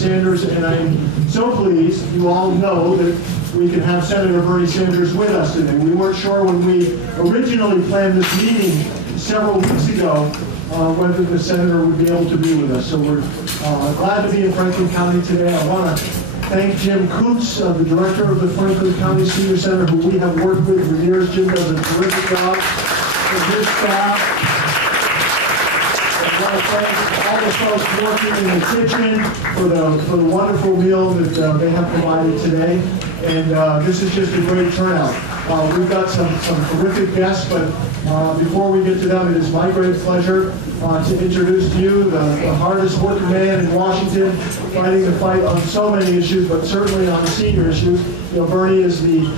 Sanders, and I'm so pleased you all know that we can have Senator Bernie Sanders with us today. We weren't sure when we originally planned this meeting several weeks ago whether the senator would be able to be with us. So we're glad to be in Franklin County today. I want to thank Jim Coots, the director of the Franklin County Senior Center, who we have worked with for years. Jim does a terrific job with his staff. I want to thank all the folks working in the kitchen for the wonderful meal that they have provided today. And this is just a great turnout. We've got some terrific guests, but before we get to them, it is my great pleasure to introduce to you the hardest working man in Washington, fighting the fight on so many issues, but certainly on senior issues. You know, Bernie is the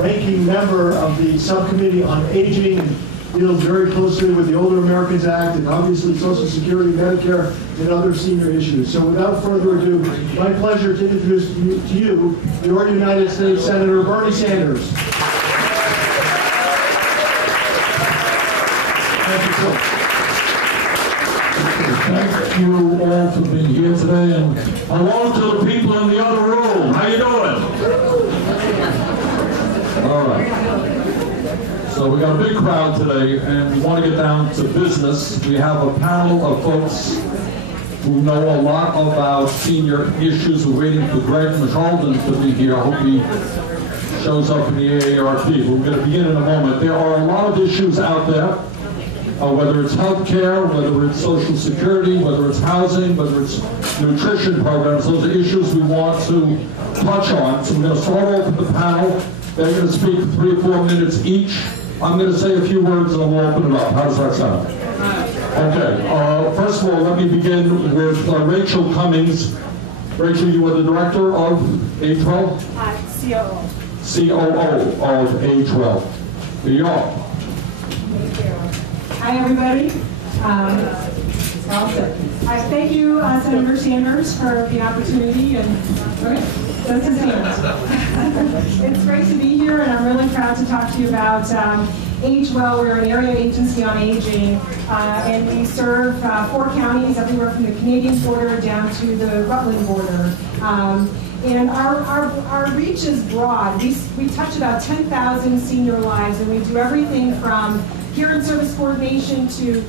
ranking member of the subcommittee on aging, and deals very closely with the Older Americans Act and obviously Social Security, Medicare, and other senior issues. So without further ado, my pleasure to introduce to you your United States Senator Bernie Sanders. Thank you, sir. Thank you all for being here today, and hello to the people in the other room. How you doing? All right. So we got a big crowd today, and we want to get down to business. We have a panel of folks who know a lot about senior issues. We're waiting for Greg Machalden to be here. I hope he shows up in the AARP. We're going to begin in a moment. There are a lot of issues out there, whether it's health care, whether it's Social Security, whether it's housing, whether it's nutrition programs. Those are issues we want to touch on. So we're going to start off with the panel. They're going to speak for 3 or 4 minutes each. I'm going to say a few words and then we'll open it up. How does that sound? Okay. First of all, let me begin with Rachel Cummings. Rachel, you are the director of A12? COO. COO of A12. Here you are. Thank you. Hi, everybody. I thank you, Senator Sanders, for the opportunity. And that's his hand. It's great to be here, and I'm really proud to talk to you about Age Well. We're an area agency on aging, and we serve 4 counties, everywhere from the Canadian border down to the Rutland border. And our reach is broad. We touch about 10,000 senior lives, and we do everything from care and service coordination to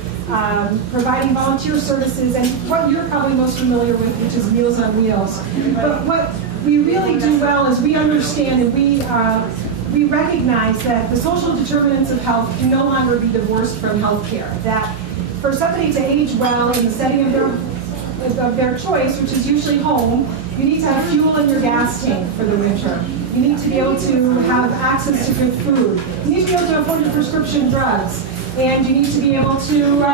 providing volunteer services, and what you're probably most familiar with, which is Meals on Wheels. But what we really do well is we understand and we recognize that the social determinants of health can no longer be divorced from health care. That for somebody to age well in the setting of their choice, which is usually home, you need to have fuel in your gas tank for the winter. You need to be able to have access to good food. You need to be able to afford your prescription drugs. And you need to be able to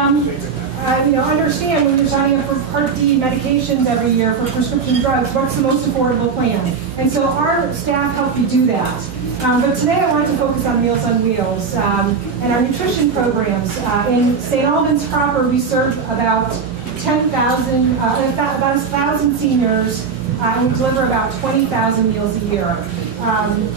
understand when you're signing up for Part D medications every year for prescription drugs, what's the most affordable plan. And so our staff help you do that. But today I wanted to focus on Meals on Wheels and our nutrition programs. In Saint Albans proper, we serve about 10,000, about 1,000 seniors, and we deliver about 20,000 meals a year. And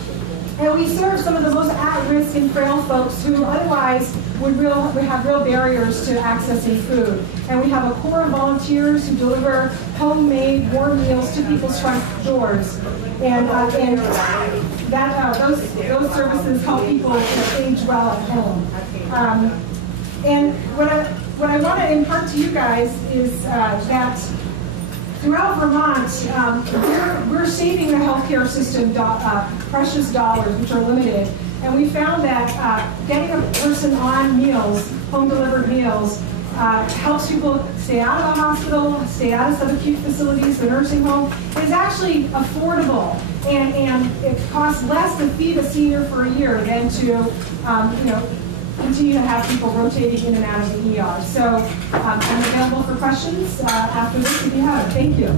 we serve some of the most at-risk and frail folks who otherwise would have real barriers to accessing food. And we have a core of volunteers who deliver homemade, warm meals to people's front doors. And those services help people age well at home. And what I want to impart to you guys is that throughout Vermont, we're saving the healthcare system precious dollars, which are limited. And we found that getting a person on meals, home-delivered meals, helps people stay out of the hospital, stay out of subacute facilities, the nursing home. It's actually affordable, and it costs less to feed a senior for a year than to, continue to have people rotating in and out of the ER. So I'm available for questions after this if you have it. Thank you.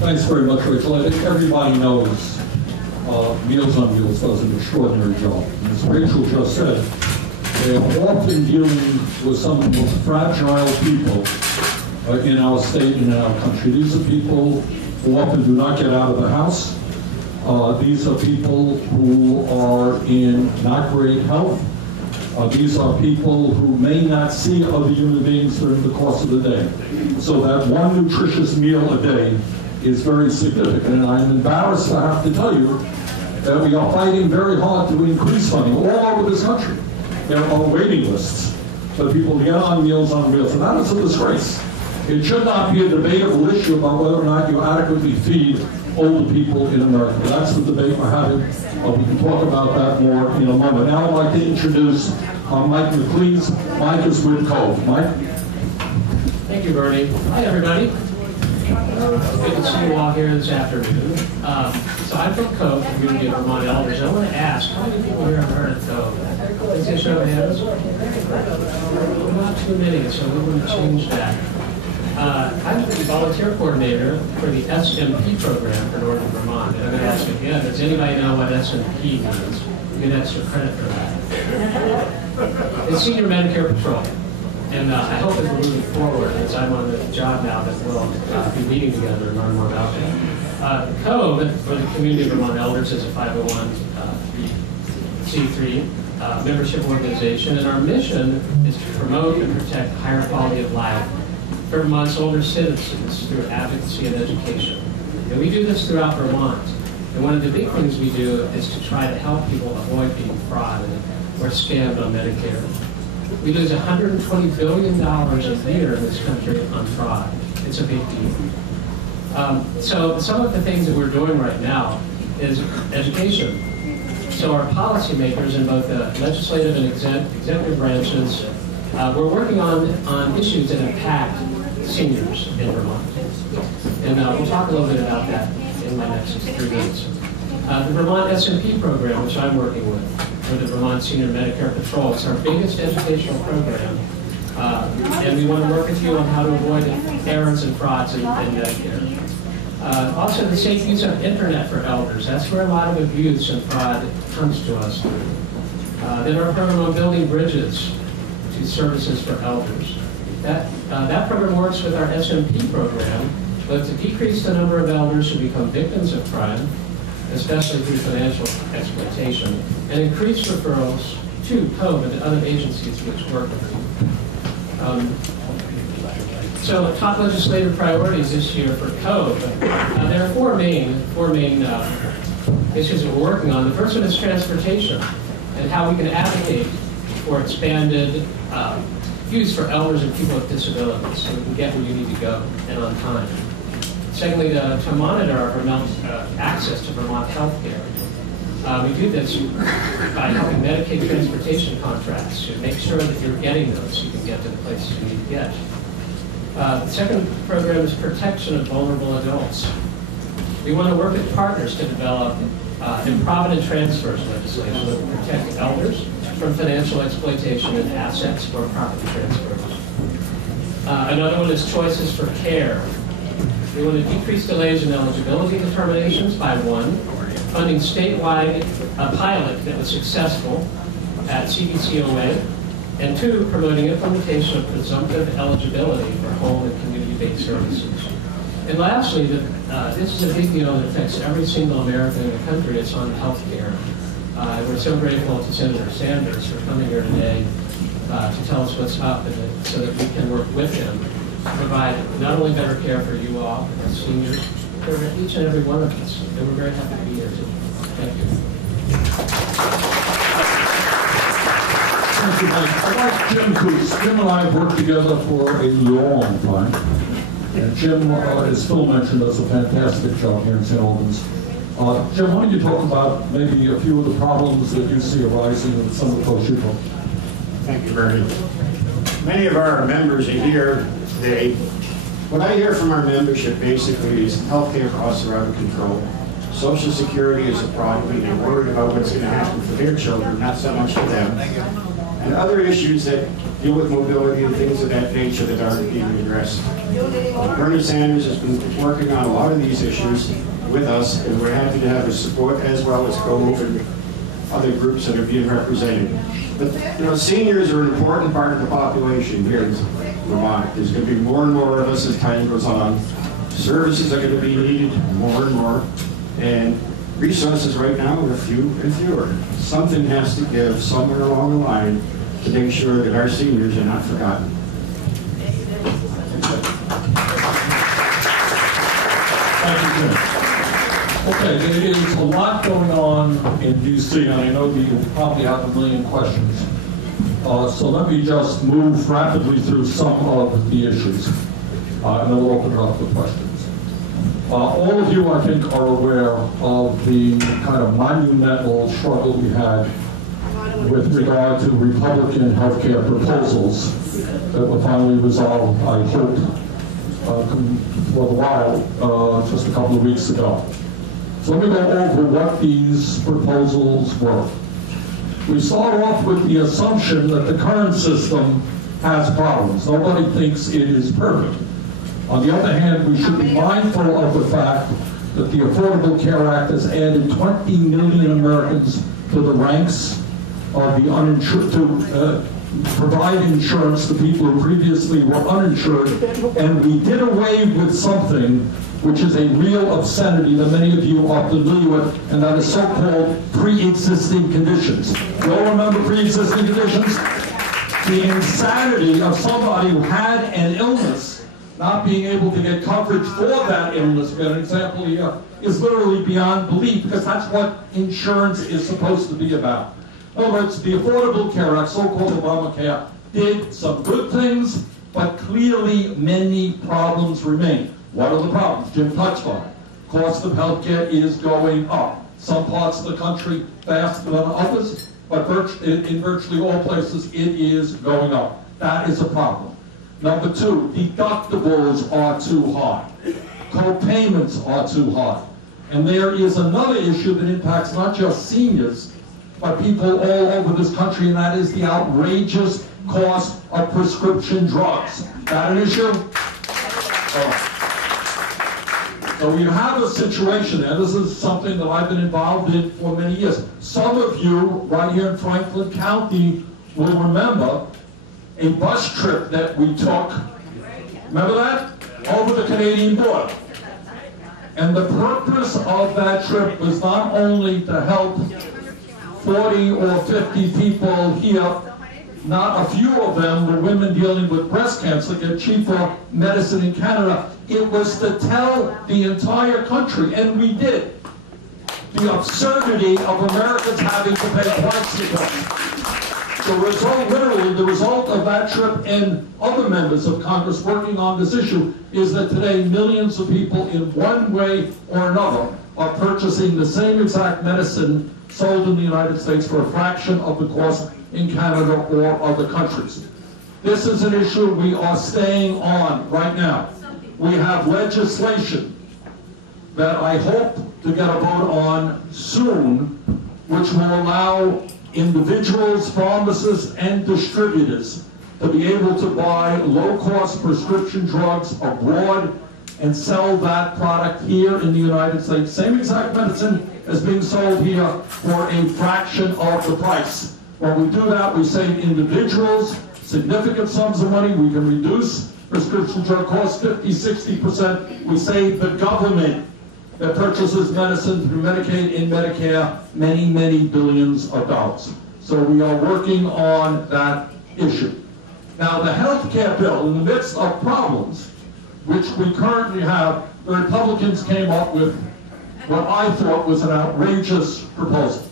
Thanks very much, Rachel. I think everybody knows Meals on Wheels does an extraordinary job. As Rachel just said, they are often dealing with some of the most fragile people in our state and in our country. These are people who often do not get out of the house. These are people who are in not great health. These are people who may not see other human beings during the course of the day. So that one nutritious meal a day is very significant. And I'm embarrassed to have to tell you that we are fighting very hard to increase funding all over this country. There are waiting lists for people to get on Meals on Wheels, and that is a disgrace. It should not be a debatable issue about whether or not you adequately feed older people in America. That's the debate we're having. We can talk about that more in a moment. Now I'd like to introduce Mike McLeese. Mike is with Cove. Mike? Thank you, Bernie. Hi, everybody. Good to see you all here this afternoon. So I'm from Cove, community of Vermont Elders. I want to ask, how many people here have heard of Cove? Please get a show of hands. Not too many, so we want to change that. I'm the volunteer coordinator for the SMP program for Northern Vermont. And I'm going to ask again, does anybody know what SMP means? You get extra credit for that. It's Senior Medicare Patrol. And I hope as we're moving forward, as I'm on the job now, that we'll be meeting together and learn more about it. Cove, for the Community of Vermont Elders, is a 501c3 membership organization, and our mission is to promote and protect higher quality of life for Vermont's older citizens through advocacy and education. And we do this throughout Vermont. And one of the big things we do is to try to help people avoid being frauded or scammed on Medicare. We lose $120 billion a year in this country on fraud. It's a big deal. So some of the things that we're doing right now is education. So our policymakers in both the legislative and executive branches, we're working on issues that impact seniors in Vermont. And we'll talk a little bit about that in my next 3 minutes. The Vermont SMP program, which I'm working with, for the Vermont Senior Medicare Patrol. It's our biggest educational program, and we want to work with you on how to avoid errors and frauds in Medicare. Also, the safe use of internet for elders. That's where a lot of abuse and fraud comes to us. Then our program on building bridges to services for elders. That program works with our SMP program, but to decrease the number of elders who become victims of crime, especially through financial exploitation, and increase referrals to Cove and other agencies which work with you. So top legislative priorities this year for Cove. There are four main issues that we're working on. The first one is transportation and how we can advocate for expanded use for elders and people with disabilities so we can get where you need to go and on time. Secondly, to monitor our Vermont access to Vermont health care. We do this by helping Medicaid transportation contracts to make sure that you're getting those so you can get to the places you need to get. The second program is protection of vulnerable adults. We want to work with partners to develop improvident transfers legislation that will protect elders from financial exploitation and assets or property transfers. Another one is choices for care. We want to decrease delays in eligibility determinations by 1, funding statewide a pilot that was successful at CDCOA, and 2, promoting implementation of presumptive eligibility for home and community-based services. And lastly, this is a big deal that affects every single American in the country. It's on health care. We're so grateful to Senator Sanders for coming here today to tell us what's up in it so that we can work with him to provide not only better care for you all, but as seniors, for each and every one of us. And we're very happy to be here too. Thank you. Thank you, Mike. I'd like Jim Coos. Jim and I have worked together for a long time. And Jim, as Phil mentioned, does a fantastic job here in Saint Albans. Jim, why don't you talk about maybe a few of the problems that you see arising with some of the folks you talk? Thank you, Bernie. Many of our members are here today. What I hear from our membership basically is healthcare costs are out of control. Social Security is a problem, and they're worried about what's going to happen for their children, not so much for them. And other issues that deal with mobility and things of that nature that aren't being addressed. Bernie Sanders has been working on a lot of these issues with us, and we're happy to have his support as well as Cove and other groups that are being represented. But seniors are an important part of the population here in Vermont. There's going to be more and more of us as time goes on. Services are going to be needed more and more, and resources right now are few and fewer. Something has to give somewhere along the line to make sure that our seniors are not forgotten. Thank you, Jim. Okay, there is a lot going on in D.C., and I know that you probably have a million questions. So let me just move rapidly through some of the issues, and then we'll open it up for questions. All of you, I think, are aware of the kind of monumental struggle we had with regard to Republican healthcare proposals that were finally resolved, I hope, for a while, just a couple of weeks ago. So let me go over what these proposals were. We start off with the assumption that the current system has problems. Nobody thinks it is perfect. On the other hand, we should be mindful of the fact that the Affordable Care Act has added 20 million Americans to the ranks of the uninsured, to provide insurance to people who previously were uninsured, and we did away with something which is a real obscenity that many of you are familiar with, and that is so-called pre-existing conditions. You all remember pre-existing conditions? The insanity of somebody who had an illness not being able to get coverage for that illness, for an example here, is literally beyond belief, because that's what insurance is supposed to be about. In other words, the Affordable Care Act, so-called Obamacare, did some good things, but clearly many problems remain. What are the problems? Jim touched on it. Cost of health care is going up. Some parts of the country faster than others, but in virtually all places it is going up. That is a problem. Number two, deductibles are too high. Co-payments are too high. And there is another issue that impacts not just seniors, but people all over this country, and that is the outrageous cost of prescription drugs. That an issue? So we have a situation there. This is something that I've been involved in for many years. Some of you right here in Franklin County will remember a bus trip that we took, remember that? Over the Canadian border. And the purpose of that trip was not only to help 40 or 50 people here, not a few of them were women dealing with breast cancer, get cheaper medicine in Canada. It was to tell the entire country, and we did, the absurdity of Americans having to pay twice the price. The result, literally, the result of that trip and other members of Congress working on this issue is that today millions of people in one way or another are purchasing the same exact medicine sold in the United States for a fraction of the cost in Canada or other countries. This is an issue we are staying on right now. We have legislation that I hope to get a vote on soon, which will allow individuals, pharmacists, and distributors to be able to buy low-cost prescription drugs abroad and sell that product here in the United States. Same exact medicine as being sold here for a fraction of the price. When we do that, we save individuals significant sums of money. We can reduce prescription drug costs 50–60%. We save the government that purchases medicine through Medicaid and Medicare many, many billions of dollars. So we are working on that issue. Now, the health care bill, in the midst of problems, which we currently have, the Republicans came up with what I thought was an outrageous proposal.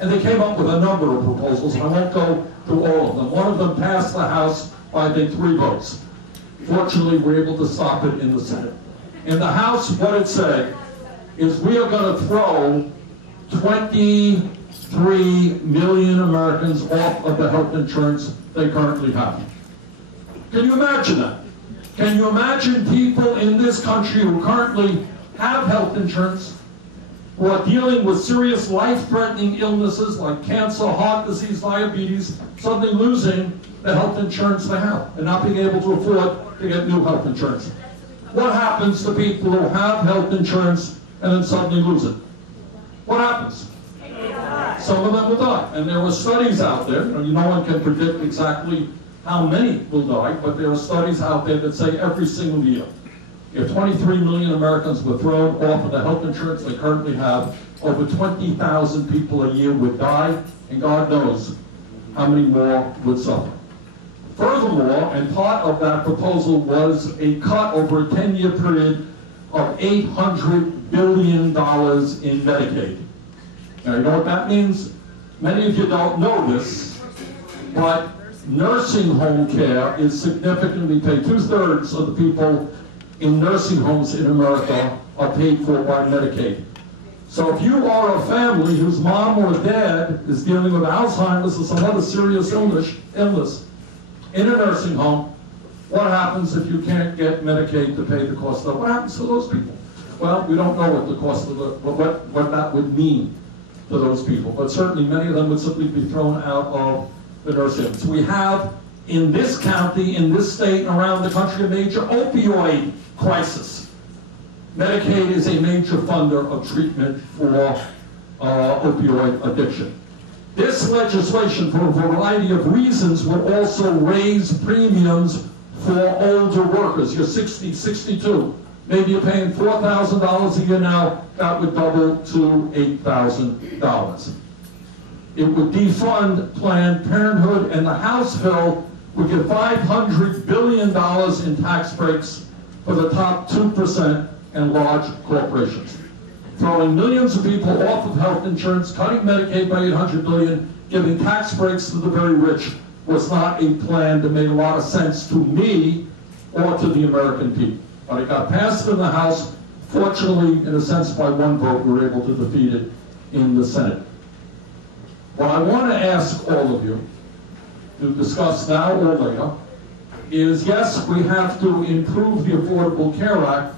And they came up with a number of proposals, and I won't go through all of them. One of them passed the House by, I think, 3 votes. Fortunately, we're able to stop it in the Senate. In the House, what it said is we are going to throw 23 million Americans off of the health insurance they currently have. Can you imagine that? Can you imagine people in this country who currently have health insurance, who are dealing with serious life-threatening illnesses like cancer, heart disease, diabetes, suddenly losing the health insurance they have and not being able to afford to get new health insurance? What happens to people who have health insurance and then suddenly lose it? What happens? Some of them will die. And there are studies out there, no one can predict exactly how many will die, but there are studies out there that say every single year, if 23 million Americans were thrown off of the health insurance they currently have, over 20,000 people a year would die, and God knows how many more would suffer? Furthermore, and part of that proposal was a cut over a 10-year period of $800 billion in Medicaid. Now, you know what that means? Many of you don't know this, but nursing home care is significantly paid. 2/3 of the people in nursing homes in America are paid for by Medicaid. So if you are a family whose mom or dad is dealing with Alzheimer's or some other serious illness in a nursing home, what happens if you can't get Medicaid to pay the cost of it? What happens to those people? Well, we don't know what the cost of what that would mean to those people, but certainly many of them would simply be thrown out of the nursing homes. We have in this county, in this state, and around the country, a major opioid crisis. Medicaid is a major funder of treatment for opioid addiction. This legislation, for a variety of reasons, would also raise premiums for older workers. You're 60, 62. Maybe you're paying $4,000 a year now. That would double to $8,000. It would defund Planned Parenthood, and the House bill would give $500 billion in tax breaks for the top 2% and large corporations. Throwing millions of people off of health insurance, cutting Medicaid by $800 billion, giving tax breaks to the very rich was not a plan that made a lot of sense to me or to the American people. But it got passed in the House. Fortunately, in a sense, by one vote, we were able to defeat it in the Senate. What I want to ask all of you to discuss now or later is, yes, we have to improve the Affordable Care Act.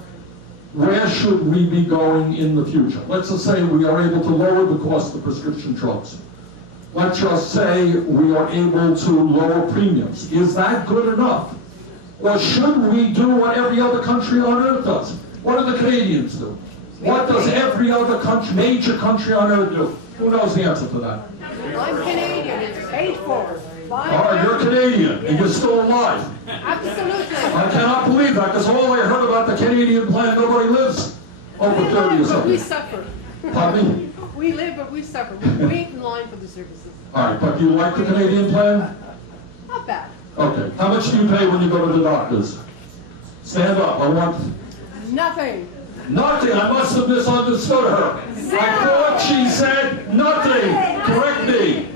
Where should we be going in the future? Let's just say we are able to lower the cost of prescription drugs. Let's just say we are able to lower premiums. Is that good enough? Or should we do what every other country on earth does? What do the Canadians do? What does every other country, major country on earth do? Who knows the answer to that? I'm Canadian. It's paid for. All right, you're Canadian, and you're still alive. Absolutely. I cannot believe that, because all I heard about the Canadian plan, nobody lives over 30 or But something. we suffer. Pardon me? We live, but we suffer. We wait in line for the services. All right, but do you like the Canadian plan? Not bad. Okay. How much do you pay when you go to the doctors? Stand up. I want... Nothing. Nothing. I must have misunderstood her. Zero. I thought she said nothing. Correct me.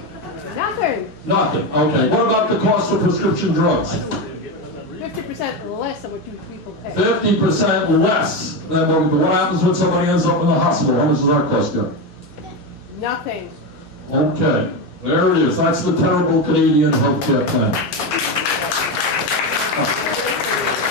Nothing. Nothing. Okay. What about the cost of prescription drugs? 50% less than what you people pay. 50% less than what we do. What happens when somebody ends up in the hospital? How much does that cost you? Nothing. Okay. There it is. That's the terrible Canadian healthcare plan.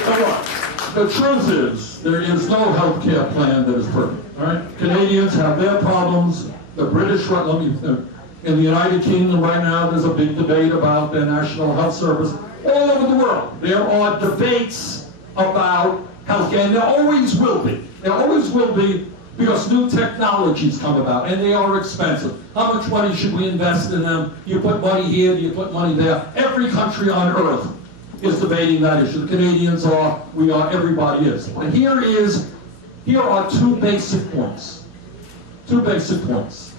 Now what? The truth is, there is no healthcare plan that is perfect. All right? Canadians have their problems. The British, in the United Kingdom right now, there's a big debate about their national health service. All over the world, there are debates about healthcare, and there always will be. There always will be, because new technologies come about, and they are expensive. How much money should we invest in them? You put money here, you put money there. Every country on earth is debating that issue. The Canadians are, we are, everybody is. And here are two basic points. Two basic points.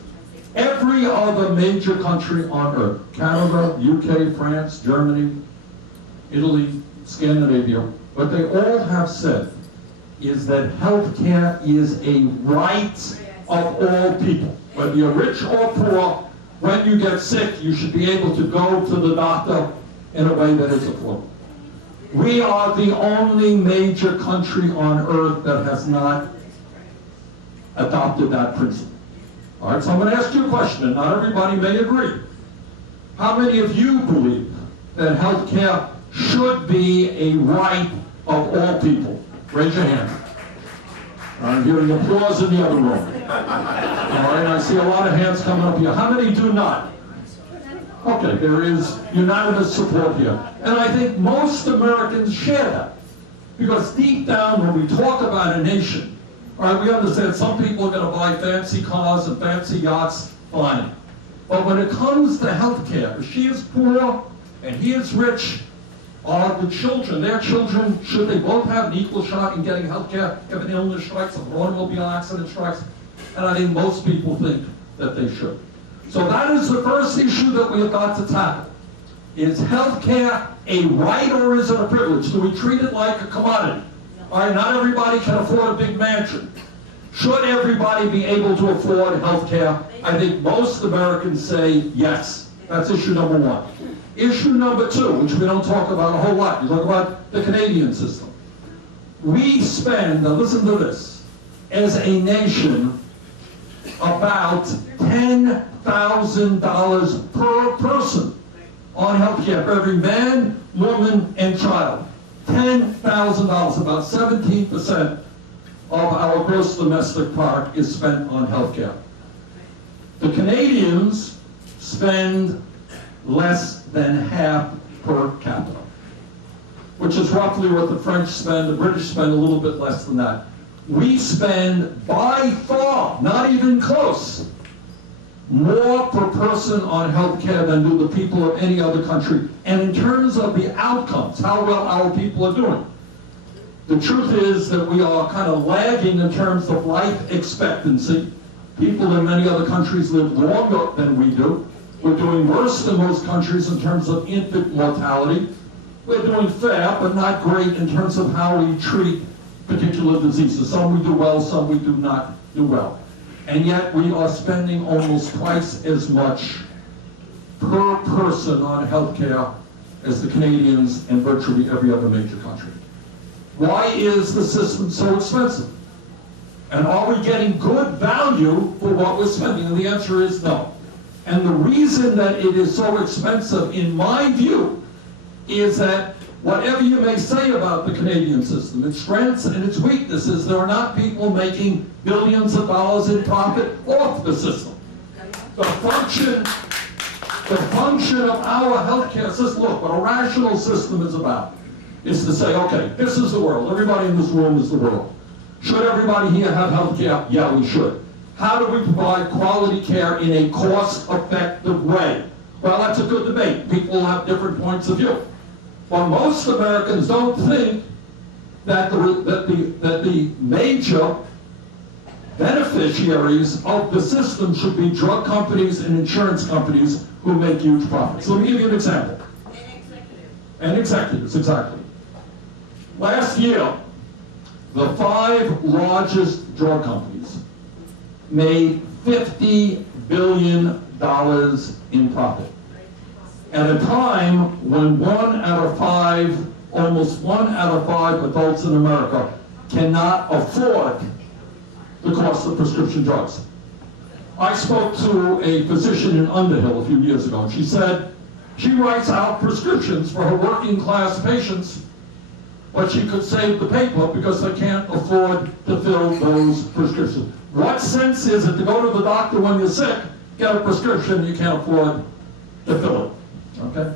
Every other major country on earth, Canada, UK, France, Germany, Italy, Scandinavia, what they all have said is that health care is a right of all people. Whether you're rich or poor, when you get sick, you should be able to go to the doctor in a way that is affordable. We are the only major country on earth that has not adopted that principle. All right, so I'm going to ask you a question, and not everybody may agree. How many of you believe that health care should be a right of all people? Raise your hand. I'm hearing applause in the other room. All right, I see a lot of hands coming up here. How many do not? Okay, there is unanimous support here. And I think most Americans share that. Because deep down, when we talk about a nation, all right, we understand some people are going to buy fancy cars and fancy yachts, fine. But when it comes to health care, if she is poor and he is rich, are the children, their children, should they both have an equal shot in getting health care if an illness strikes, if an automobile accident strikes? And I think most people think that they should. So that is the first issue that we have got to tackle. Is healthcare a right or is it a privilege? Do we treat it like a commodity? All right, not everybody can afford a big mansion. Should everybody be able to afford healthcare? I think most Americans say yes. That's issue number one. Issue number two, which we don't talk about a whole lot, you talk about the Canadian system. We spend, now listen to this, as a nation, about $10,000 per person on healthcare for every man, woman, and child. $10,000, about 17% of our gross domestic product is spent on healthcare. The Canadians spend less than half per capita, which is roughly what the French spend. The British spend a little bit less than that. We spend by far, not even close, more per person on healthcare than do the people of any other country. And in terms of the outcomes, how well our people are doing, the truth is that we are kind of lagging in terms of life expectancy. People in many other countries live longer than we do. We're doing worse than most countries in terms of infant mortality. We're doing fair, but not great in terms of how we treat particular diseases. Some we do well, some we do not do well. And yet we are spending almost twice as much per person on healthcare as the Canadians and virtually every other major country. Why is the system so expensive? And are we getting good value for what we're spending? And the answer is no. And the reason that it is so expensive, in my view, is that whatever you may say about the Canadian system, its strengths and its weaknesses, there are not people making billions of dollars in profit off the system. The function of our healthcare system, look, what a rational system is about is to say, okay, this is the world. Everybody in this room is the world. Should everybody here have healthcare? Yeah, we should. How do we provide quality care in a cost-effective way? Well, that's a good debate. People have different points of view. But most Americans don't think that the major beneficiaries of the system should be drug companies and insurance companies who make huge profits. Let me give you an example. And executives, exactly. Last year, the 5 largest drug companies made $50 billion in profit. At a time when almost one out of five adults in America cannot afford the cost of prescription drugs. I spoke to a physician in Underhill a few years ago, and she said she writes out prescriptions for her working class patients, but she could save the paper because they can't afford to fill those prescriptions. What sense is it to go to the doctor when you're sick, get a prescription, and you can't afford to fill it? Okay?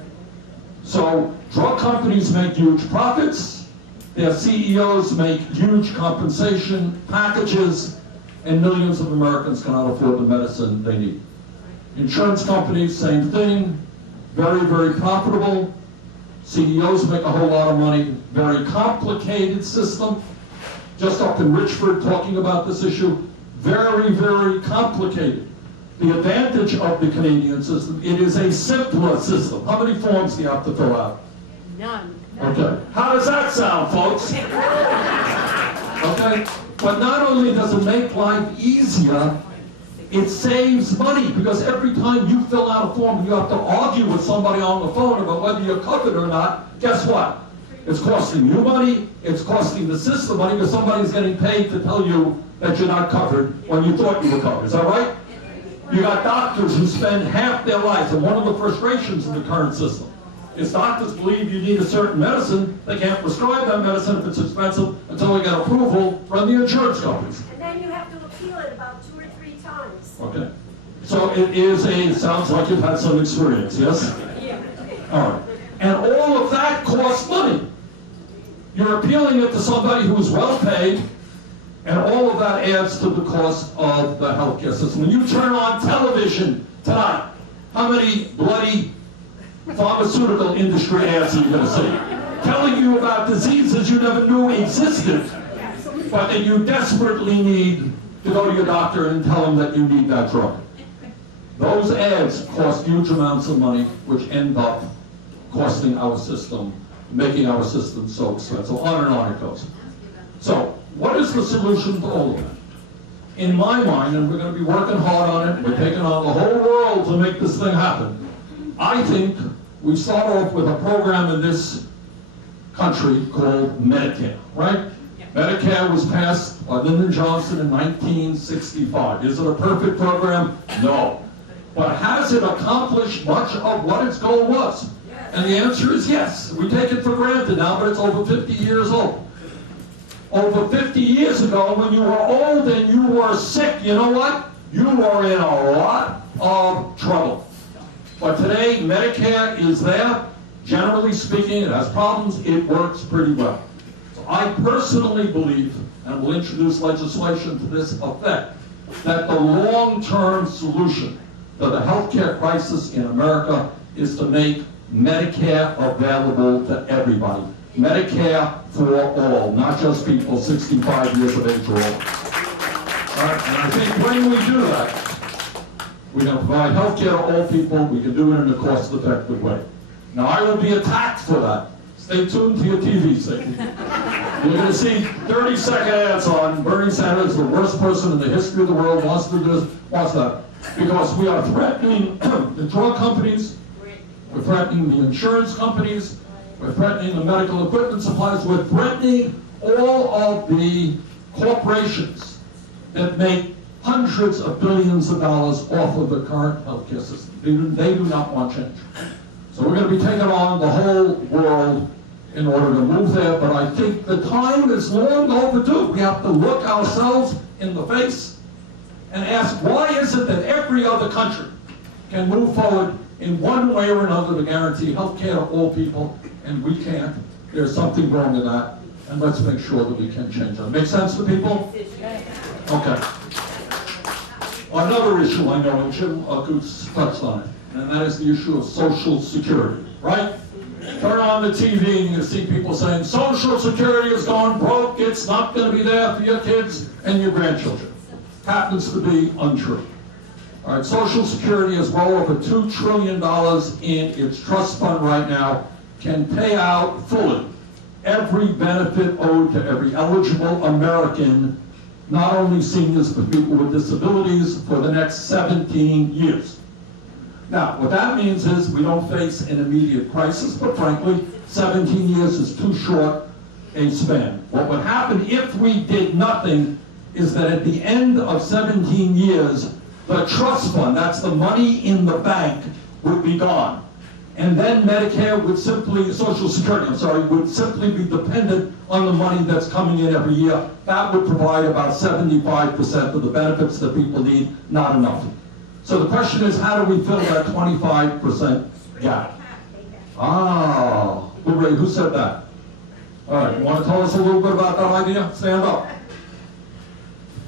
So drug companies make huge profits, their CEOs make huge compensation packages, and millions of Americans cannot afford the medicine they need. Insurance companies, same thing, very, very profitable. CEOs make a whole lot of money, very complicated system. Just up in Richford talking about this issue, very, very complicated. The advantage of the Canadian system, it is a simpler system. How many forms do you have to fill out? None. Okay. How does that sound, folks? Okay. But not only does it make life easier, it saves money, because every time you fill out a form, you have to argue with somebody on the phone about whether you're covered or not. Guess what? It's costing you money, it's costing the system money, because somebody's getting paid to tell you that you're not covered when you thought you were covered. Is that right? You got doctors who spend half their lives, and one of the frustrations of the current system is doctors believe you need a certain medicine, they can't prescribe that medicine if it's expensive until they get approval from the insurance companies. And then you have to appeal it about 2 or 3 times. Okay. So it sounds like you've had some experience, yes? Yeah. All right. And all of that costs money. You're appealing it to somebody who's well paid, and all of that adds to the cost of the healthcare system. When you turn on television tonight, how many bloody pharmaceutical industry ads are you going to see? Telling you about diseases you never knew existed, but that you desperately need to go to your doctor and tell them that you need that drug. Those ads cost huge amounts of money, which end up costing our system, making our system so expensive. On and on it goes. So, what is the solution to all of that? In my mind, and we're going to be working hard on it, we're taking on the whole world to make this thing happen. I think we start off with a program in this country called Medicare, right? Medicare was passed by Lyndon Johnson in 1965. Is it a perfect program? No. But has it accomplished much of what its goal was? And the answer is yes. We take it for granted now, but it's over 50 years old. Over 50 years ago, when you were old and you were sick, you know what? You were in a lot of trouble. But today, Medicare is there. Generally speaking, it has problems. It works pretty well. So I personally believe, and will introduce legislation to this effect, that the long-term solution to the healthcare crisis in America is to make Medicare available to everybody. Medicare for all, not just people 65 years of age or older. And I think when we do that, we can provide health care to all people. We can do it in a cost-effective way. Now, I will be attacked for that. Stay tuned to your TV station. You're going to see 30-second ads on Bernie Sanders, the worst person in the history of the world, wants to do this, wants that. Because we are threatening the drug companies, we're threatening the insurance companies, we're threatening the medical equipment suppliers, we're threatening all of the corporations that make hundreds of billions of dollars off of the current healthcare system. They do not want change. So we're going to be taking on the whole world in order to move there, but I think the time is long overdue. We have to look ourselves in the face and ask, why is it that every other country can move forward in one way or another to guarantee health care to all people, and we can't? There's something wrong in that, and let's make sure that we can change that. Make sense to people? Okay. Another issue I know, and Jim Coots touched on it, and that is the issue of Social Security, right? Turn on the TV and you see people saying, Social Security is going broke, it's not going to be there for your kids and your grandchildren. Happens to be untrue. All right, Social Security is well over $2 trillion in its trust fund right now, can pay out fully every benefit owed to every eligible American, not only seniors, but people with disabilities, for the next 17 years. Now, what that means is we don't face an immediate crisis, but frankly, 17 years is too short a span. What would happen if we did nothing is that at the end of 17 years, the trust fund, that's the money in the bank, would be gone. And then Medicare would simply, Social Security, I'm sorry, would simply be dependent on the money that's coming in every year. That would provide about 75% of the benefits that people need, not enough. So the question is, how do we fill that 25% gap? Ah, who said that? All right, you want to tell us a little bit about that idea? Stand up.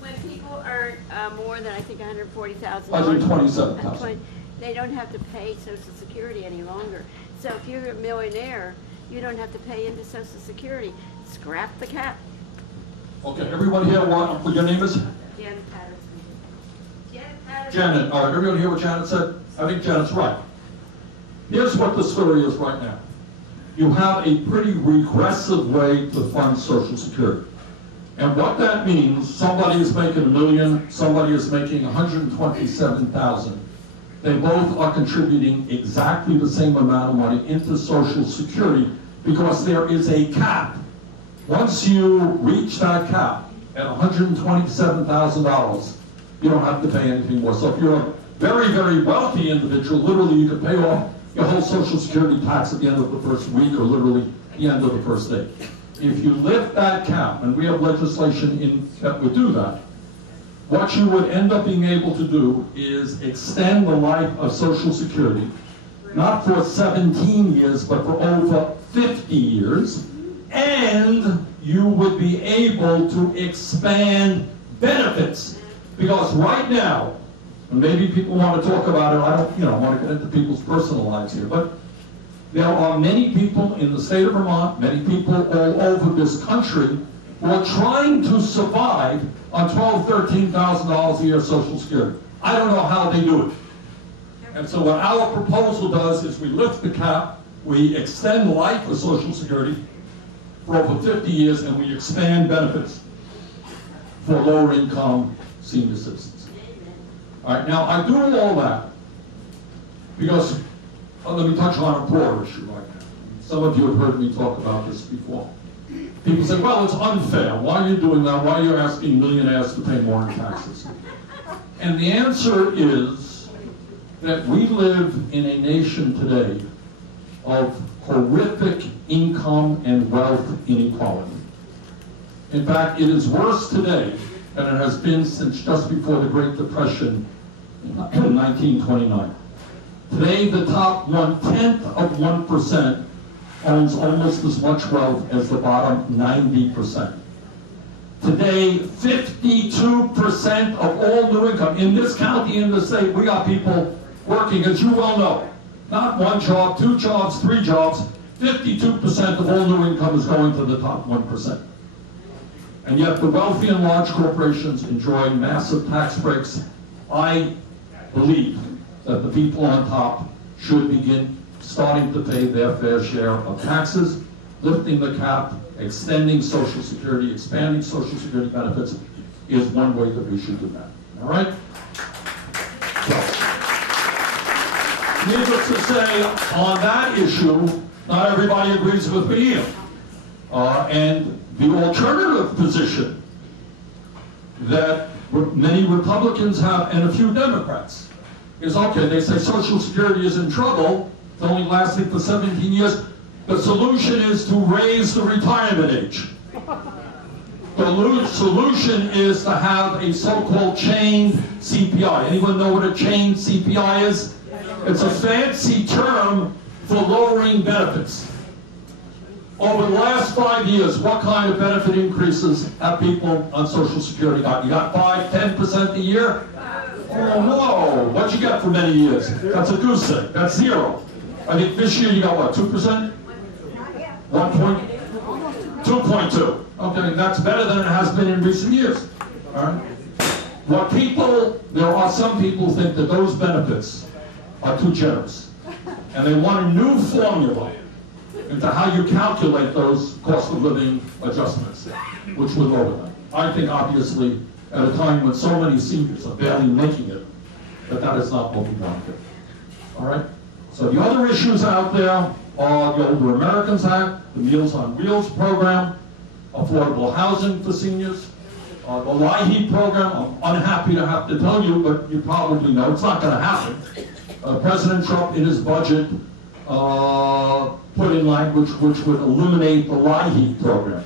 When people earn more than, I think, $140,000, $127,000. they don't have to pay Social Security any longer. So if you're a millionaire, you don't have to pay into Social Security. Scrap the cap. Okay, everybody here, what your name is? Janet Patterson. Janet Patterson. Janet, all right, everyone hear what Janet said? I think Janet's right. Here's what the story is right now. You have a pretty regressive way to fund Social Security. And what that means, somebody is making $1 million, somebody is making $127,000. They both are contributing exactly the same amount of money into Social Security because there is a cap. Once you reach that cap at $127,000, you don't have to pay anything more. So if you're a very, very wealthy individual, literally you can pay off your whole Social Security tax at the end of the first week or literally the end of the first day. If you lift that cap, and we have legislation that would do that, what you would end up being able to do is extend the life of Social Security, not for 17 years, but for over 50 years, and you would be able to expand benefits. Because right now, and maybe people want to talk about it, I don't want to get into people's personal lives here, but there are many people in the state of Vermont, many people all over this country who are trying to survive on $12,000, $13,000 a year Social Security. I don't know how they do it. And so what our proposal does is we lift the cap We extend life with Social Security for over 50 years, and we expand benefits for lower income senior citizens. All right, now I do all that because, let me touch on a broader issue right now. Some of you have heard me talk about this before. People say, well, it's unfair. Why are you doing that? Why are you asking millionaires to pay more in taxes? And the answer is that we live in a nation today of horrific income and wealth inequality. In fact, it is worse today than it has been since just before the Great Depression in 1929. Today, the top 1/10 of 1% owns almost as much wealth as the bottom 90%. Today, 52% of all new income in this county, in the state, we got people working, as you well know, not one job, 2 jobs, 3 jobs. 52% of all new income is going to the top 1%. And yet the wealthy and large corporations enjoy massive tax breaks. I believe that the people on top should begin starting to pay their fair share of taxes, lifting the cap, extending Social Security, expanding Social Security benefits is one way that we should do that. All right? So, needless to say, on that issue, not everybody agrees with me either. And the alternative position that many Republicans have and a few Democrats is, okay, they say Social Security is in trouble, it's only lasting for 17 years. The solution is to raise the retirement age. The solution is to have a so-called chained CPI. Anyone know what a chained CPI is? It's a fancy term for lowering benefits. Over the last 5 years, what kind of benefit increases have people on Social Security got? You got 5, 10% a year? Oh no, what'd you get for many years? That's a goose egg, that's 0. I think this year you got what, 2%? 2.2. Okay, that's better than it has been in recent years. All right? There are some people who think that those benefits are too generous. And they want a new formula into how you calculate those cost of living adjustments, which would lower them. I think obviously at a time when so many seniors are barely making it, that is not what we want to do. All right? So the other issues out there are the Older Americans Act, the Meals on Wheels program, affordable housing for seniors, the LIHEAP program. I'm unhappy to have to tell you, but you probably know it's not going to happen. President Trump in his budget put in language which would eliminate the LIHEAP program,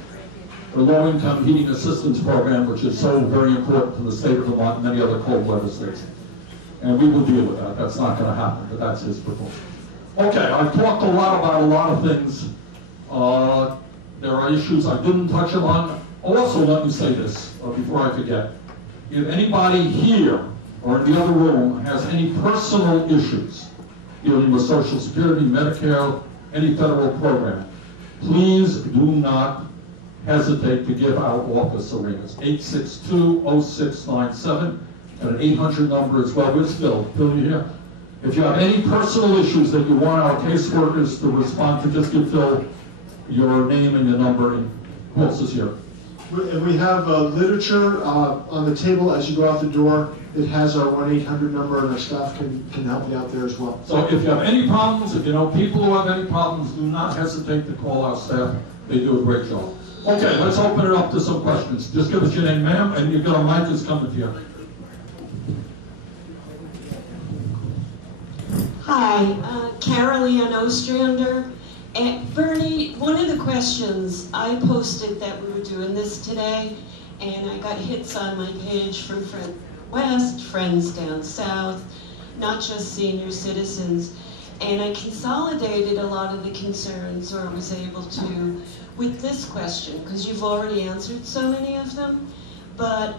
the Low-Income Heating Assistance Program, which is so very important to the state of Vermont and many other cold weather states. And we will deal with that. That's not going to happen, but that's his proposal. Okay, I've talked a lot about a lot of things. There are issues I didn't touch on. Also, let me say this before I forget. If anybody here or in the other room has any personal issues dealing with Social Security, Medicare, any federal program, please do not hesitate to give our office a ring. It's 862-0697 and an 800 number as well. Where's Phil? Phil, you here? If you have any personal issues that you want our caseworkers to respond to, just give Phil your name and your number, and who else is here? We have literature on the table as you go out the door. It has our 1-800 number, and our staff can help you out there as well. So if you have any problems, if you know people who have any problems, do not hesitate to call our staff. They do a great job. Okay, let's open it up to some questions. Just give us your name, ma'am, and you've got a mic that's coming to you. Hi, Carol-Ann Ostrander. Bernie, one of the questions, I posted that we were doing this today, and I got hits on my page from Friends West, friends down south, not just senior citizens. And I consolidated a lot of the concerns, or was able to, with this question, because you've already answered so many of them. But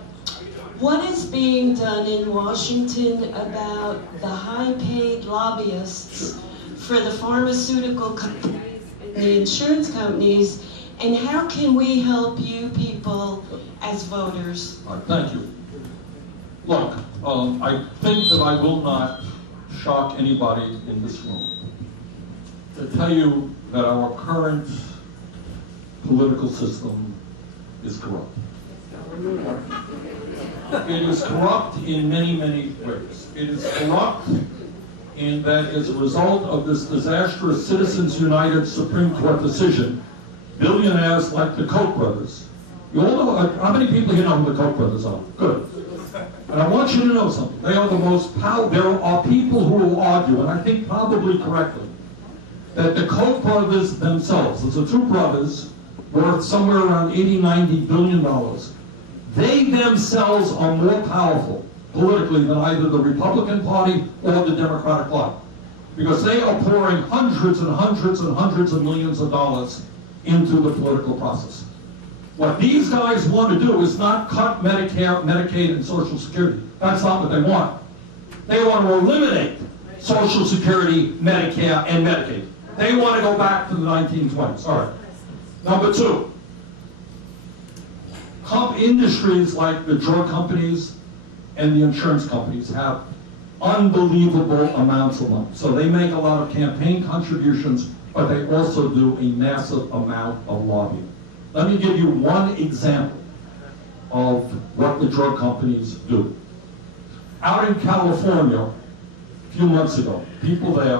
what is being done in Washington about the high-paid lobbyists for the pharmaceutical companies and the insurance companies, and how can we help you people as voters? Thank you. Look, I think that I will not shock anybody in this room. to tell you that our current political system is corrupt. It is corrupt in many, many ways. It is corrupt in that as a result of this disastrous Citizens United Supreme Court decision, billionaires like the Koch brothers, you all know, how many people here know who the Koch brothers are? Good. And I want you to know something. They are the most powerful. There are people who will argue, and I think probably correctly, that the Koch brothers themselves, the two brothers, worth somewhere around $80–90 billion. They themselves are more powerful politically than either the Republican Party or the Democratic Party, because they are pouring hundreds and hundreds and hundreds of millions of dollars into the political process. What these guys want to do is not cut Medicare, Medicaid, and Social Security. That's not what they want. They want to eliminate Social Security, Medicare, and Medicaid. They want to go back to the 1920s. All right. Number two, industries like the drug companies and the insurance companies have unbelievable amounts of money. So they make a lot of campaign contributions, but they also do a massive amount of lobbying. Let me give you one example of what the drug companies do. Out in California, a few months ago, people there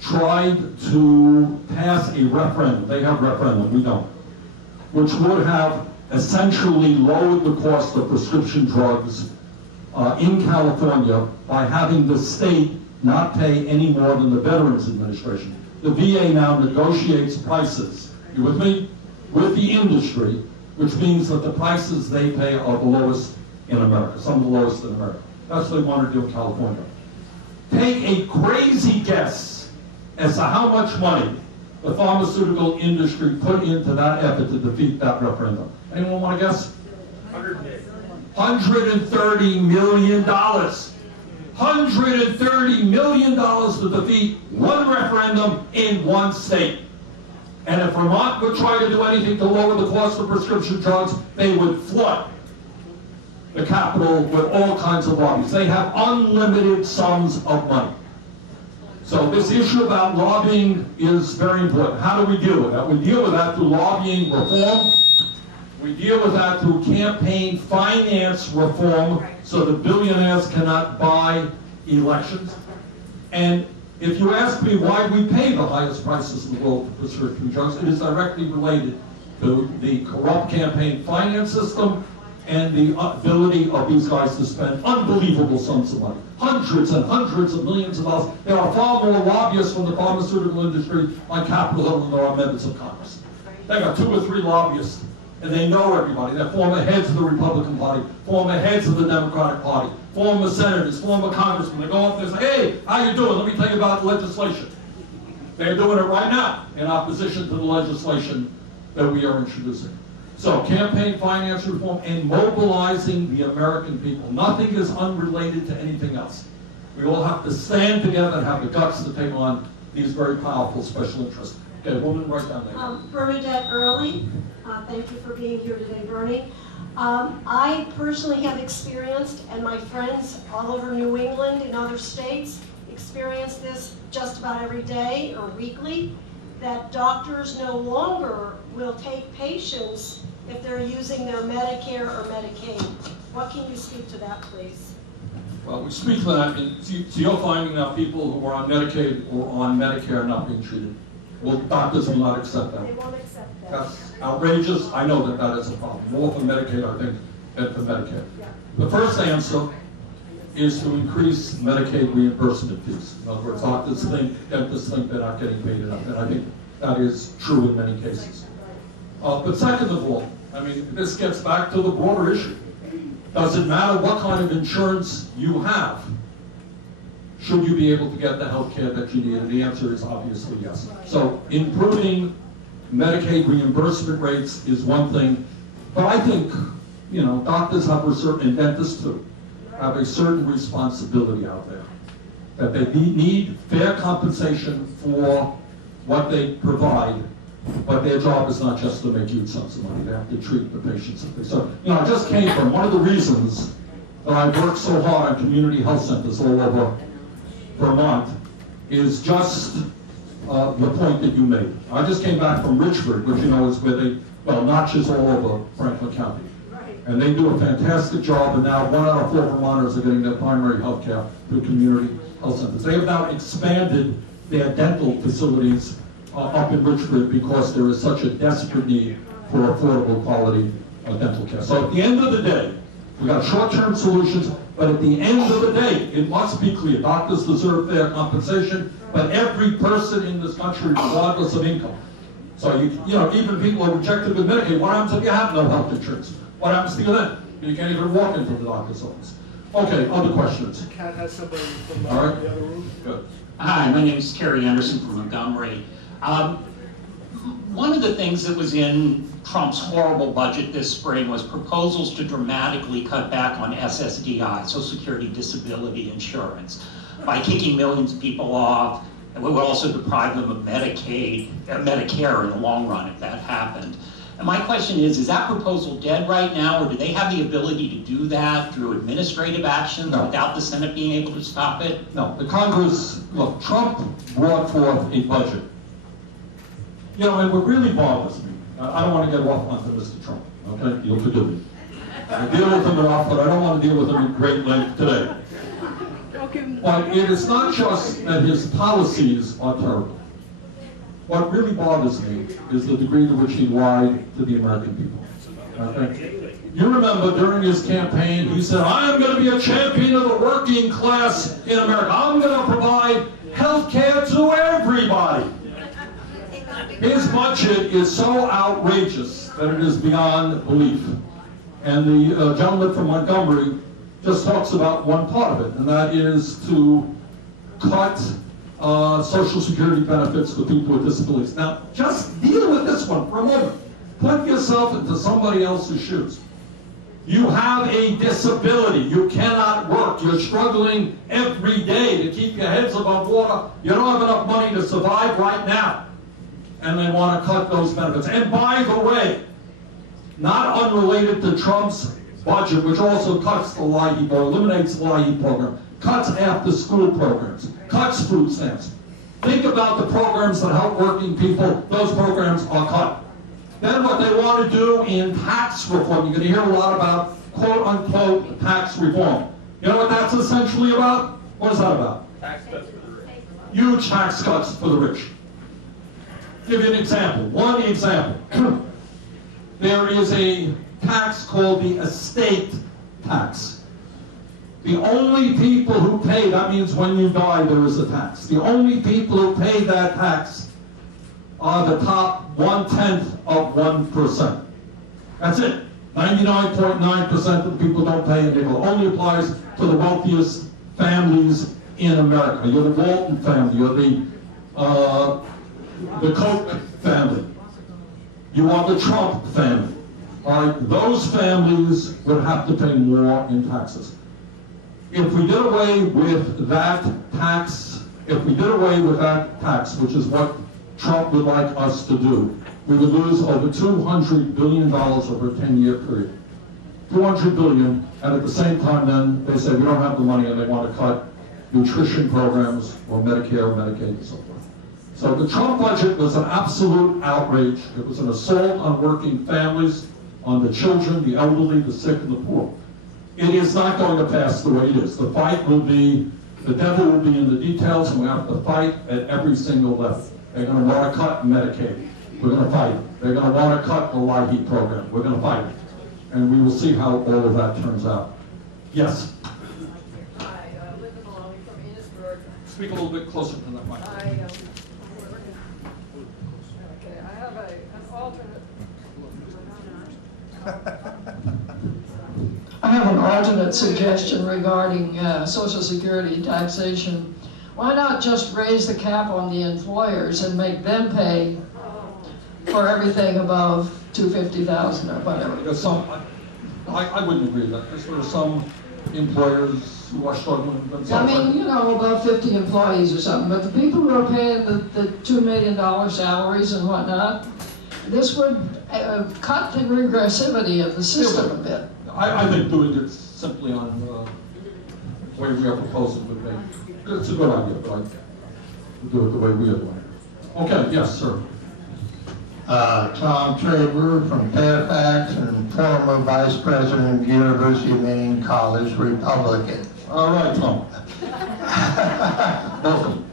tried to pass a referendum. They have referendum, we don't, which would have essentially lowered the cost of prescription drugs in California by having the state not pay any more than the Veterans Administration. The VA now negotiates prices, you with me, with the industry, which means that the prices they pay are the lowest in America, some of the lowest in America. That's what they want to do in California. Take a crazy guess as to how much money the pharmaceutical industry put into that effort to defeat that referendum. Anyone want to guess? $130 million. $130 million to defeat one referendum in one state. And if Vermont would try to do anything to lower the cost of prescription drugs, they would flood the Capitol with all kinds of lobbies. They have unlimited sums of money. So this issue about lobbying is very important. How do we deal with that? We deal with that through lobbying reform. We deal with that through campaign finance reform so the billionaires cannot buy elections. And if you ask me why we pay the highest prices in the world for prescription drugs, it is directly related to the corrupt campaign finance system and the ability of these guys to spend unbelievable sums of money. Hundreds and hundreds of millions of dollars. There are far more lobbyists from the pharmaceutical industry on Capitol Hill than there are members of Congress. They got 2 or 3 lobbyists, and they know everybody. They're former heads of the Republican Party, former heads of the Democratic Party, former senators, former congressmen. They go up there and say, hey, how you doing? Let me tell you about the legislation. They're doing it right now in opposition to the legislation that we are introducing. So campaign finance reform and mobilizing the American people. Nothing is unrelated to anything else. We all have to stand together and have the guts to take on these very powerful special interests. Okay, woman right down there. Bernadette Early. Thank you for being here today, Bernie. I personally have experienced, and my friends all over New England and other states experience this just about every day or weekly, that doctors no longer will take patients if they're using their Medicare or Medicaid. What can you speak to that, please? Well, we speak to that, and so you're finding now people who are on Medicaid or on Medicare are not being treated. Well, doctors will not accept that. They won't accept that. That's outrageous. I know that that is a problem. More for Medicaid, I think, than for Medicare. Yeah. The first answer is to increase Medicaid reimbursement fees. In other words, doctors think, dentists think they're not getting paid enough, and I think that is true in many cases. But second of all, I mean, this gets back to the broader issue. Does it matter what kind of insurance you have? Should you be able to get the health care that you need? And the answer is obviously yes. So improving Medicaid reimbursement rates is one thing, but I think, you know, doctors have a certain, and dentists too, have a certain responsibility out there. That they need fair compensation for what they provide, but their job is not just to make huge sums of money. They have to treat the patients. So, you know, I just came from one of the reasons that I work so hard on community health centers all over Vermont is just the point that you made. I just came back from Richford, which you know is where they, well, notches all over Franklin County. And they do a fantastic job, and now 1 out of 4 Vermonters are getting their primary health care through community health centers. They have now expanded their dental facilities up in Richford because there is such a desperate need for affordable quality dental care. So at the end of the day, we got short-term solutions, but at the end of the day, it must be clear, doctors deserve fair compensation, but every person in this country, regardless of income. So you know, even people who are rejected with Medicaid, what happens if you have no health insurance? What happens to you then? You can't even walk into the doctor's office. Okay, other questions? Kat has somebody from the All right. other room. Good. Hi, my name is Kerry Anderson from Montgomery. One of the things that was in Trump's horrible budget this spring was proposals to dramatically cut back on SSDI, Social Security Disability Insurance, by kicking millions of people off. And we would also deprive them of Medicare in the long run if that happened. And my question is that proposal dead right now, or do they have the ability to do that through administrative actions without the Senate being able to stop it? No, the Congress, look, Trump brought forth a budget. You know, and what really bothers me, I don't want to get off onto Mr. Trump, okay? You'll forgive me. I deal with him enough, but I don't want to deal with him in great length today. But it is not just that his policies are terrible. What really bothers me is the degree to which he lied to the American people. Okay? You remember during his campaign, he said, I am going to be a champion of the working class in America. I'm going to provide health care to everybody. His budget is so outrageous that it is beyond belief. And the gentleman from Montgomery just talks about one part of it, and that is to cut Social Security benefits for people with disabilities. Now, just deal with this one for a moment. Put yourself into somebody else's shoes. You have a disability. You cannot work. You're struggling every day to keep your heads above water. You don't have enough money to survive right now. And they want to cut those benefits. And by the way, not unrelated to Trump's budget, which also cuts the LIHEAP or eliminates the LIHEAP program, cuts after-school programs, cuts food stamps. Think about the programs that help working people. Those programs are cut. Then what they want to do in tax reform, you're going to hear a lot about quote-unquote tax reform. You know what that's essentially about? What is that about? Tax cuts for the rich. Huge tax cuts for the rich. Give you an example. One example. There is a tax called the estate tax. The only people who pay, that means when you die there is a tax. The only people who pay that tax are the top 0.1% of 1%. That's it. 99.9% of the people don't pay, and it only applies to the wealthiest families in America. You're the Walton family, you're the Koch family. You are the Trump family. All right, those families would have to pay more in taxes. If we did away with that tax, which is what Trump would like us to do, we would lose over $200 billion over a 10-year period. $200 billion, and at the same time then, they say we don't have the money and they want to cut nutrition programs or Medicare, Medicaid, and so forth. So the Trump budget was an absolute outrage. It was an assault on working families, on the children, the elderly, the sick, and the poor. It is not going to pass the way it is. The fight will be, the devil will be in the details, and we have to fight at every single level. They're going to want to cut Medicaid. We're going to fight it. They're going to want to cut the LIHEAP program. We're going to fight it. And we will see how all of that turns out. Yes? Hi, Linda Maloney from Enosburg. Speak a little bit closer to that mic. I have an alternate. I have an alternate suggestion regarding Social Security taxation. Why not just raise the cap on the employers and make them pay for everything above $250,000 or whatever? There's some, I wouldn't agree with that, because there are some employers who are struggling themselves. I mean, you know, about 50 employees or something, but the people who are paying the $2 million salaries and whatnot, this would cut the regressivity of the system a bit. I think doing it simply on the way we are proposing would make, it's a good idea, but I would do it the way we are doing it. Okay, yes, sir. Tom Traber from Fairfax and former Vice President of University of Maine College, Republican. All right, Tom. Welcome.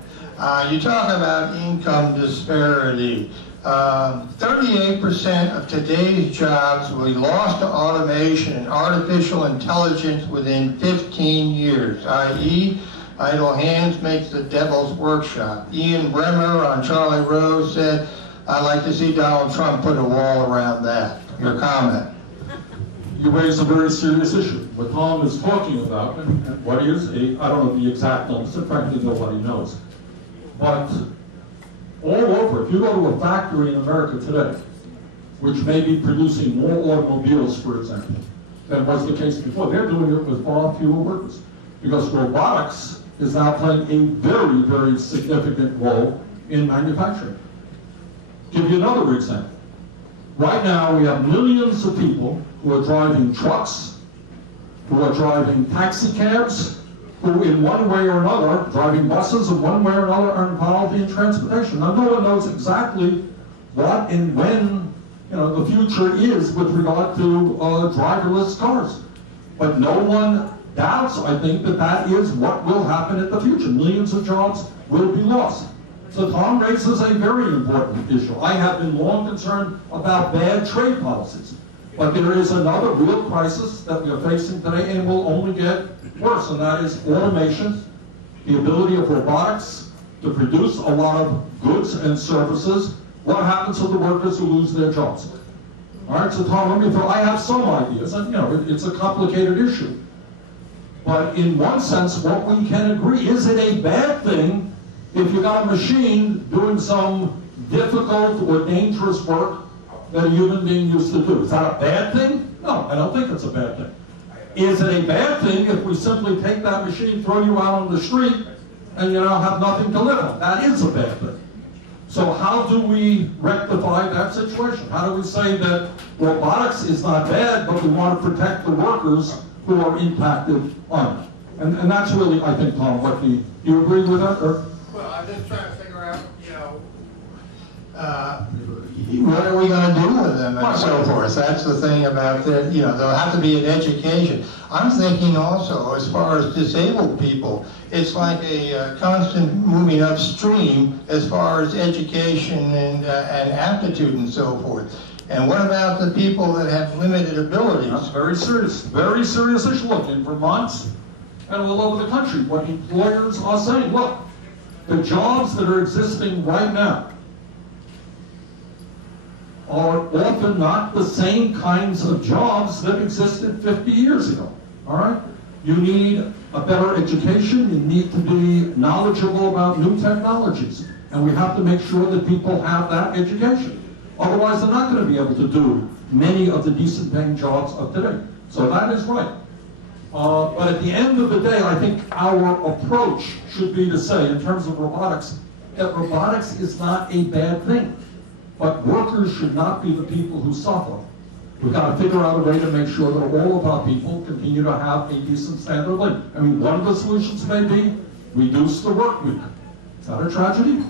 You talk about income disparity. 38% of today's jobs will be lost to automation and artificial intelligence within 15 years, i.e., idle hands makes the devil's workshop. Ian Bremmer on Charlie Rose said, I'd like to see Donald Trump put a wall around that. Your comment. You raise a very serious issue. What Tom is talking about, and what is I don't know the exact numbers, and frankly nobody knows. But all over, if you go to a factory in America today, which may be producing more automobiles, for example, than was the case before, they're doing it with far fewer workers. Because robotics is now playing a very, very significant role in manufacturing. Give you another example. Right now, we have millions of people who are driving trucks, who are driving taxi cabs, who in one way or another, driving buses in one way or another, are involved in transportation. Now, no one knows exactly what and when the future is with regard to driverless cars. But no one doubts, I think, that that is what will happen in the future. Millions of jobs will be lost. So Tom raises a very important issue. I have been long concerned about bad trade policies. But there is another real crisis that we are facing today and will only get worse, and that is automation, the ability of robotics to produce a lot of goods and services. What happens to the workers who lose their jobs? All right, so Tom, let me throw, I have some ideas, and it's a complicated issue. But in one sense, what we can agree, is it a bad thing if you got a machine doing some difficult or dangerous work that a human being used to do? Is that a bad thing? No, I don't think it's a bad thing. Is it a bad thing if we simply take that machine, throw you out on the street, and have nothing to live on? That is a bad thing. So how do we rectify that situation? How do we say that robotics is not bad, but we want to protect the workers who are impacted on it? And that's really, I think, Tom, do you agree with that? Or? Well, I'm just trying to figure out, what are we going to do with them and so forth. That's the thing about there'll have to be an education. I'm thinking also, as far as disabled people, it's like a constant moving upstream as far as education and aptitude and so forth. And what about the people that have limited abilities? That's very serious issue. Look, in Vermont and all over the country, what employers are saying, look, the jobs that are existing right now are often not the same kinds of jobs that existed 50 years ago, all right? You need a better education, you need to be knowledgeable about new technologies, and we have to make sure that people have that education. Otherwise, they're not going to be able to do many of the decent paying jobs of today. So that is right. But at the end of the day, I think our approach should be to say, in terms of robotics, that robotics is not a bad thing. But workers should not be the people who suffer. We've got to figure out a way to make sure that all of our people continue to have a decent standard of living. I mean, one of the solutions may be reduce the work week. Is that a tragedy?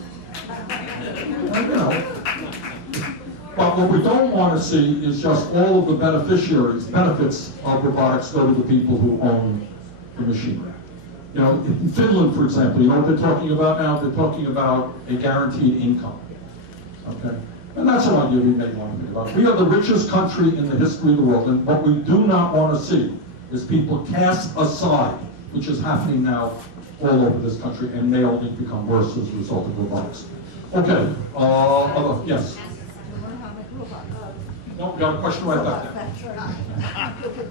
But what we don't want to see is just all of the benefits of robotics go to the people who own the machinery. In Finland, for example, you know what they're talking about now? They're talking about a guaranteed income. Okay? And that's an idea we may want to think about. We are the richest country in the history of the world, and what we do not want to see is people cast aside, which is happening now all over this country, and may only become worse as a result of robotics. Okay, yes? No, we got a question right back there.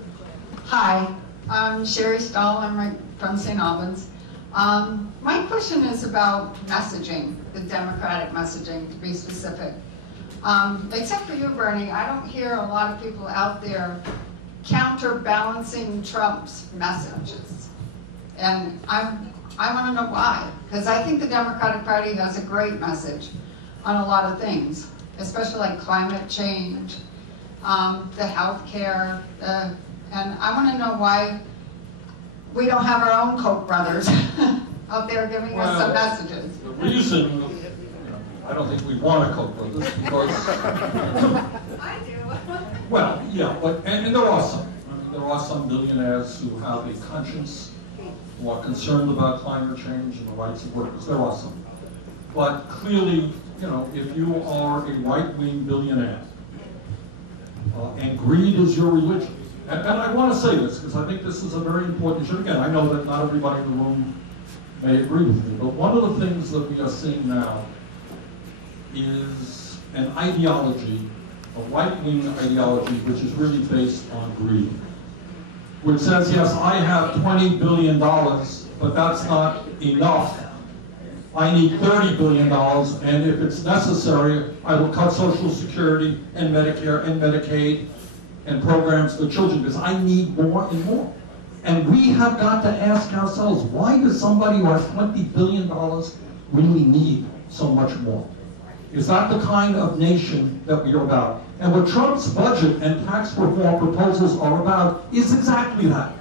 Hi, I'm Sherry Stahl, I'm from Saint Albans. My question is about messaging, the Democratic messaging, to be specific. Except for you, Bernie, I don't hear a lot of people out there counterbalancing Trump's messages. And I want to know why, because I think the Democratic Party has a great message on a lot of things, especially like climate change, the health care, and I want to know why we don't have our own Koch brothers out there giving us some messages. The reason I don't think we want to cope with this because, I do. well, yeah, but, and there are some. I mean, there are some billionaires who have a conscience, who are concerned about climate change and the rights of workers. There are some. But clearly, you know, if you are a right-wing billionaire, and greed is your religion, and I want to say this because I think this is a very important issue. Again, I know that not everybody in the room may agree with me, but one of the things that we are seeing now is an ideology, a right-wing ideology, which is really based on greed, which says, yes, I have $20 billion, but that's not enough. I need $30 billion, and if it's necessary, I will cut Social Security and Medicare and Medicaid and programs for children, because I need more and more. And we have got to ask ourselves, why does somebody who has $20 billion really need so much more? Is that the kind of nation that we are about? And what Trump's budget and tax reform proposals are about is exactly that.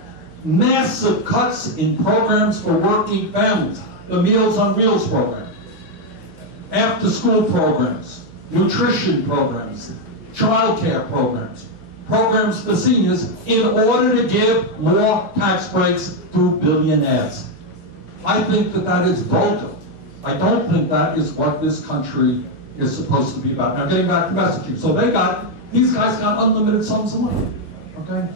Massive cuts in programs for working families. The Meals on Wheels program, after-school programs, nutrition programs, child care programs, programs for seniors, in order to give more tax breaks to billionaires. I think that that is vulgar. I don't think that is what this country is supposed to be about. Now, getting back to messaging. So these guys got unlimited sums of money, okay?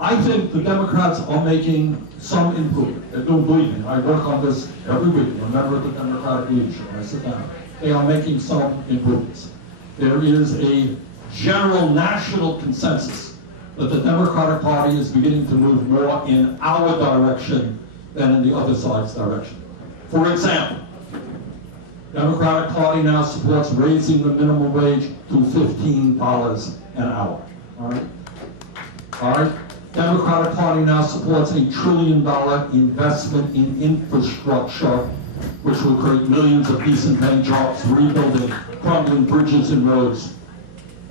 I think the Democrats are making some improvement. And don't believe me, I work on this every week. I'm a member of the Democratic leadership. I sit down. They are making some improvements. There is a general national consensus that the Democratic Party is beginning to move more in our direction than in the other side's direction. For example, the Democratic Party now supports raising the minimum wage to $15 an hour. All right? All right? Democratic Party now supports $1 trillion investment in infrastructure, which will create millions of decent paying jobs, rebuilding crumbling bridges and roads,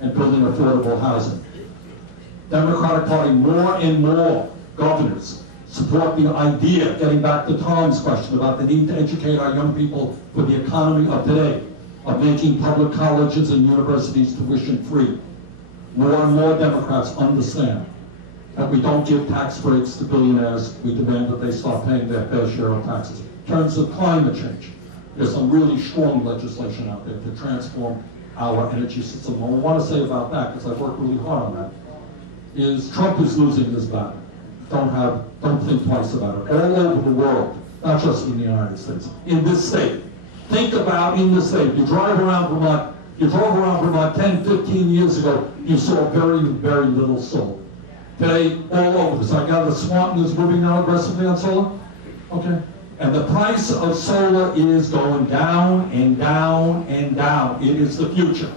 and building affordable housing. Democratic Party, more and more governors support the idea, getting back to Tom's question about the need to educate our young people for the economy of today, of making public colleges and universities tuition free. More and more Democrats understand that we don't give tax breaks to billionaires. We demand that they start paying their fair share of taxes. In terms of climate change, there's some really strong legislation out there to transform our energy system. And what I want to say about that, because I've worked really hard on that, is Trump is losing this battle. Don't think twice about it. All over the world, not just in the United States, in this state. Think about in this state. You drive around Vermont, you drove around Vermont 10, 15 years ago, you saw very, very little solar. Today, all over this. I gather Swanton is moving now aggressively on solar. Okay. And the price of solar is going down and down and down. It is the future.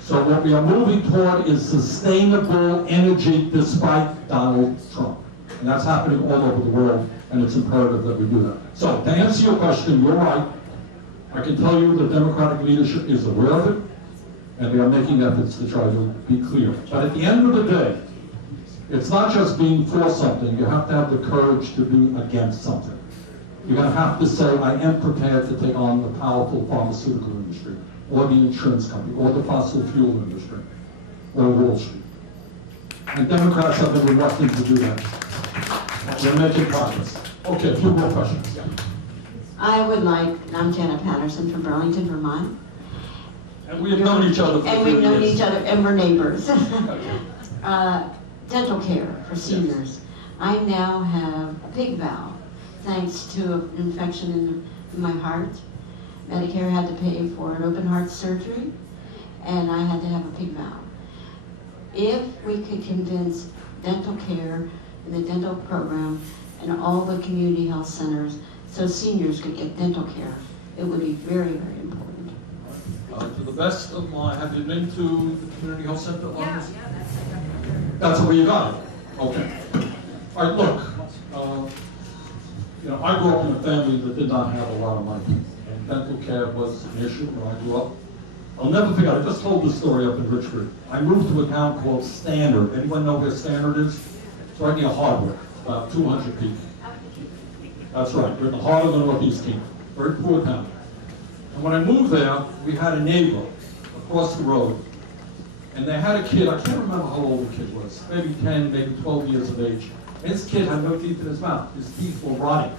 So what we are moving toward is sustainable energy despite Donald Trump. And that's happening all over the world, and it's imperative that we do that. So to answer your question, you're right. I can tell you the Democratic leadership is aware of it, and they are making efforts to try to be clear. But at the end of the day, it's not just being for something. You have to have the courage to be against something. You're going to have to say, I am prepared to take on the powerful pharmaceutical industry, or the insurance company, or the fossil fuel industry, or Wall Street. And Democrats have been reluctant to do that. They're making progress. Okay, a few more questions. Yeah. I'm Janet Patterson from Burlington, Vermont. And we have known each other for And we've known each other, and we're neighbors. Dental care for seniors. Yes. I now have a pig valve, thanks to an infection in my heart. Medicare had to pay for an open heart surgery, and I had to have a pig valve. If we could convince dental care in the dental program and all the community health centers so seniors could get dental care, it would be very, very important. To the best of my, have you been to the community health center? Yeah, that's where you got it. Okay. All right, look, I grew up in a family that did not have a lot of money. And dental care was an issue when I grew up. I'll never forget, I just told this story up in Richford. I moved to a town called Standard. Anyone know where Standard is? It's right near Hardwick, about 200 people. That's right, we're in the heart of the Northeast Kingdom. very poor town. And when I moved there, we had a neighbor across the road, and they had a kid, I can't remember how old the kid was, maybe 10, maybe 12 years of age. And this kid had no teeth in his mouth. His teeth were rotting.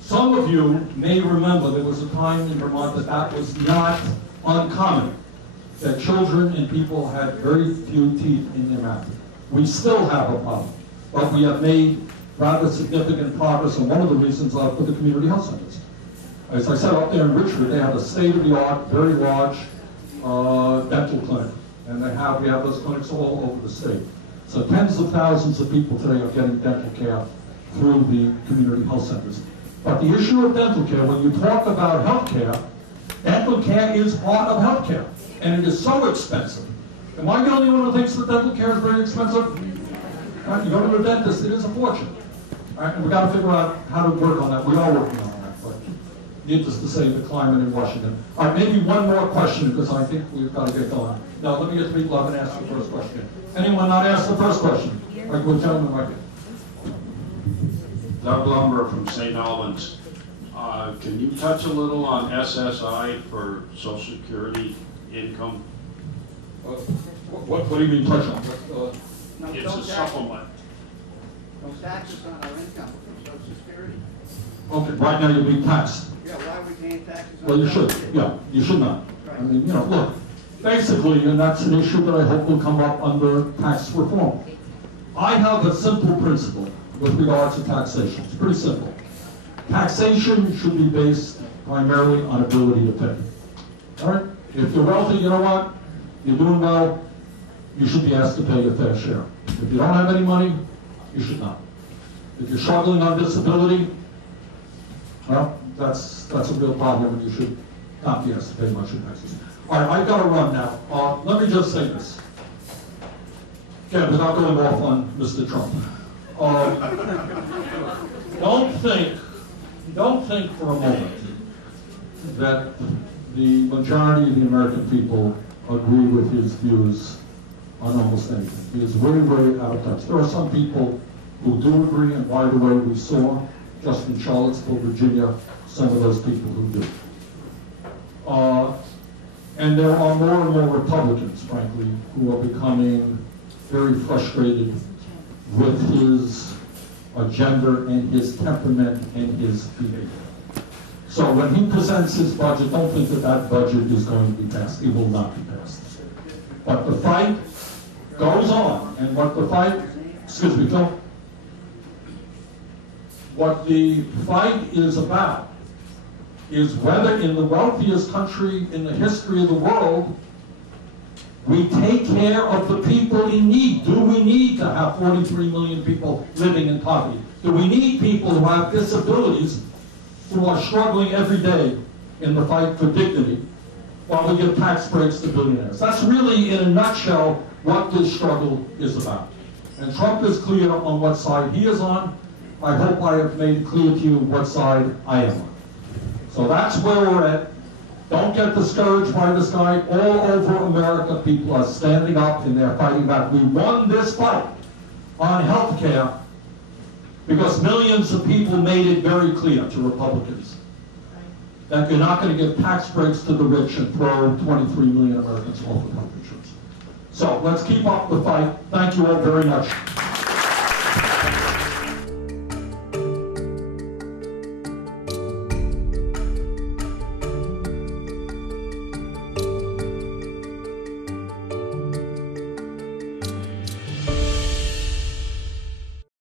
Some of you may remember there was a time in Vermont that was not uncommon, that children and people had very few teeth in their mouth. We still have a problem, but we have made rather significant progress, and one of the reasons are for the community health centers. As I said, up there in Richmond, they have a state-of-the-art, very large dental clinic, and we have those clinics all over the state. So tens of thousands of people today are getting dental care through the community health centers. But the issue of dental care, when you talk about health care, dental care is part of health care, and it is so expensive. Am I the only one who thinks that dental care is very expensive? You go to the dentist, it is a fortune. And we've got to figure out how to work on that. We are working on that, but needless to say, the climate in Washington. All right, maybe one more question, because I think we've got to get going. Now, let me get to people who haven't asked the first question. Anyone not asked the first question? Like the gentleman right here. Doug Lumber from Saint Albans. Can you touch a little on SSI for Social Security income? What do you mean touch on? It's a supplement. No taxes on our income from Social Security. Okay, right now you're being taxed. Yeah, why are we paying taxes on Well, you should. Yeah, you should not. I mean, you know, look, basically, and that's an issue that I hope will come up under tax reform. I have a simple principle with regards to taxation. It's pretty simple. Taxation should be based primarily on ability to pay. All right? If you're wealthy, you know what? You're doing well, you should be asked to pay your fair share. If you don't have any money, you should not. If you're struggling on disability, well, that's a real problem, and you should not be asked to pay much in taxes. All right, I've got to run now. Let me just say this. Again, without going off on Mr. Trump. Don't think for a moment that the majority of the American people agree with his views on almost anything. He is very, very out of touch. There are some people who do agree, and by the way, we saw just in Charlottesville, Virginia, some of those people who do. And there are more and more Republicans, frankly, who are becoming very frustrated with his agenda and his temperament and his behavior. So when he presents his budget, don't think that that budget is going to be passed. It will not be passed. But the fight goes on, and what the fight, excuse me, Phil, what the fight is about is whether in the wealthiest country in the history of the world, we take care of the people in need. Do we need to have 43 million people living in poverty? Do we need people who have disabilities who are struggling every day in the fight for dignity while we give tax breaks to billionaires? That's really, in a nutshell, what this struggle is about. And Trump is clear on what side he is on. I hope I have made it clear to you what side I am on. So that's where we're at. Don't get discouraged by this guy. All over America, people are standing up and they're fighting back. We won this fight on health care because millions of people made it very clear to Republicans that you're not going to give tax breaks to the rich and throw 23 million Americans off of health insurance. So let's keep up the fight. Thank you all very much.